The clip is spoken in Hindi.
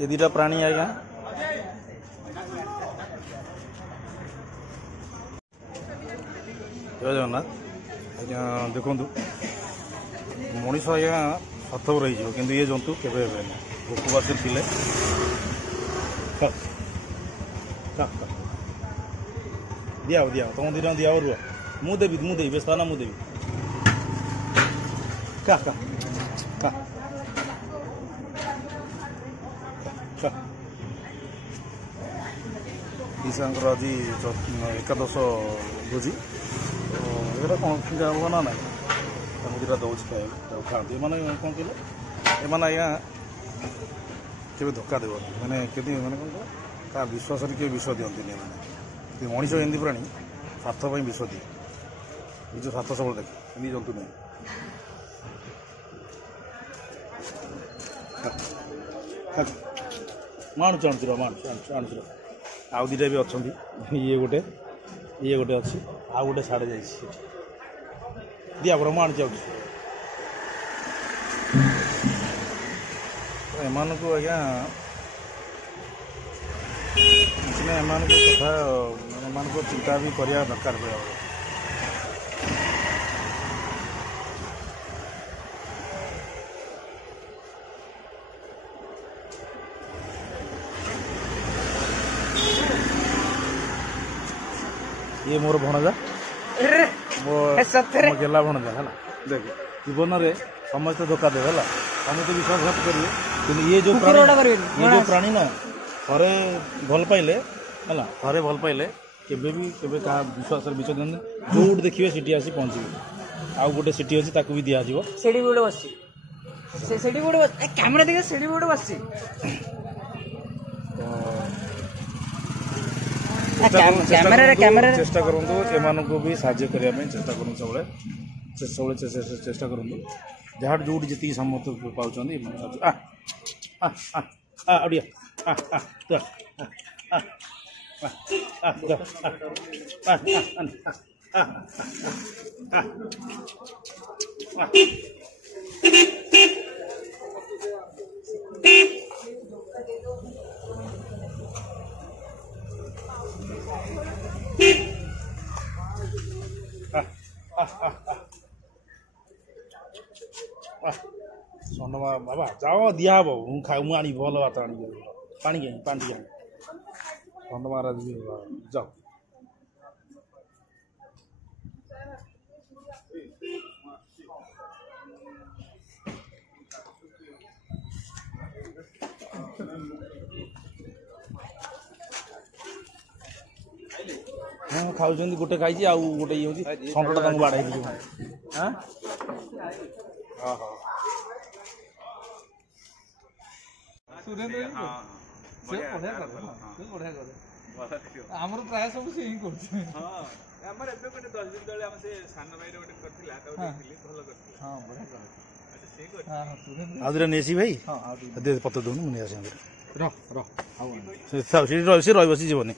ये दुटा प्राणी आज्ञा जय जगन्नाथ आज्ञा देखु मनीष आज्ञा सतव रही कि ये जंतु केवे उपवास थे दिया दिया तुम दिन दिया रुआ मुझे व्यस्त ना मुझे क्या क्या क्या ईशांकर आज एकादश भोजी तो ये कौन हब ना ना दुटा दौर खाते मैंने कौन कहले एम आज्ञा के धोखा देव मैंने के मैंने कौन क्या विश्वास के विष दिखती मैंने मनीष एमती प्राणी स्वार्थ विष दिए निज स्वार्थ सब देखे एमती जंतु नहीं माणुच आणुचुर आणुचुर आउ दुटा भी अच्छा ये गोटे अच्छी आउ गोटे साढ़े जा दिया पर मुझे आणुच एम आज्ञा एम कथा एम चिंता भी करवा दरकार पड़ा ये मोर भणजा मो गेला भणजा है देख जीवन में समस्त धोखा देवे है समस्त विश्वासघात करेंगे कि ये जो प्राणी ना थे भल पाइले है थे भल पाइले केबे भी केबे क्या विश्वास विष दिखते जो गोटे देखिए सीटी आसी पहुँचे आउ गोटे सीटी अच्छी ताकू भी दिज्व सेठी गोटे बस कैमेरा देखे सेठी गोटे बस चेष्टा करूँ एम को भी साहाଯ୍य करने चेष्टा करूँ सब चेष्टा करूँ जहाँ जो जी सम्मत पाँच सोनमा बाबा जाओ दिया हम मुझे आनी भल बात आनी पानी सोनमा महाराज भी जाओ हाँ खाऊ गोटे खाई आउ गोटे ये संकटा बाड़ा हाँ हाँ हाँ आमर प्राय सब से ही करछ हमर एबे कोटे 10 दिन तळे हम से सान भाई रे कोटे करथिला त देखली भलो करथिला हां बढिया कर अच्छा से कर हां हां सुरेंद्र आदरा नेसी भाई हां दे पत्र दोनु मुनि आसे रह रह आउ से रहबसी जीवनी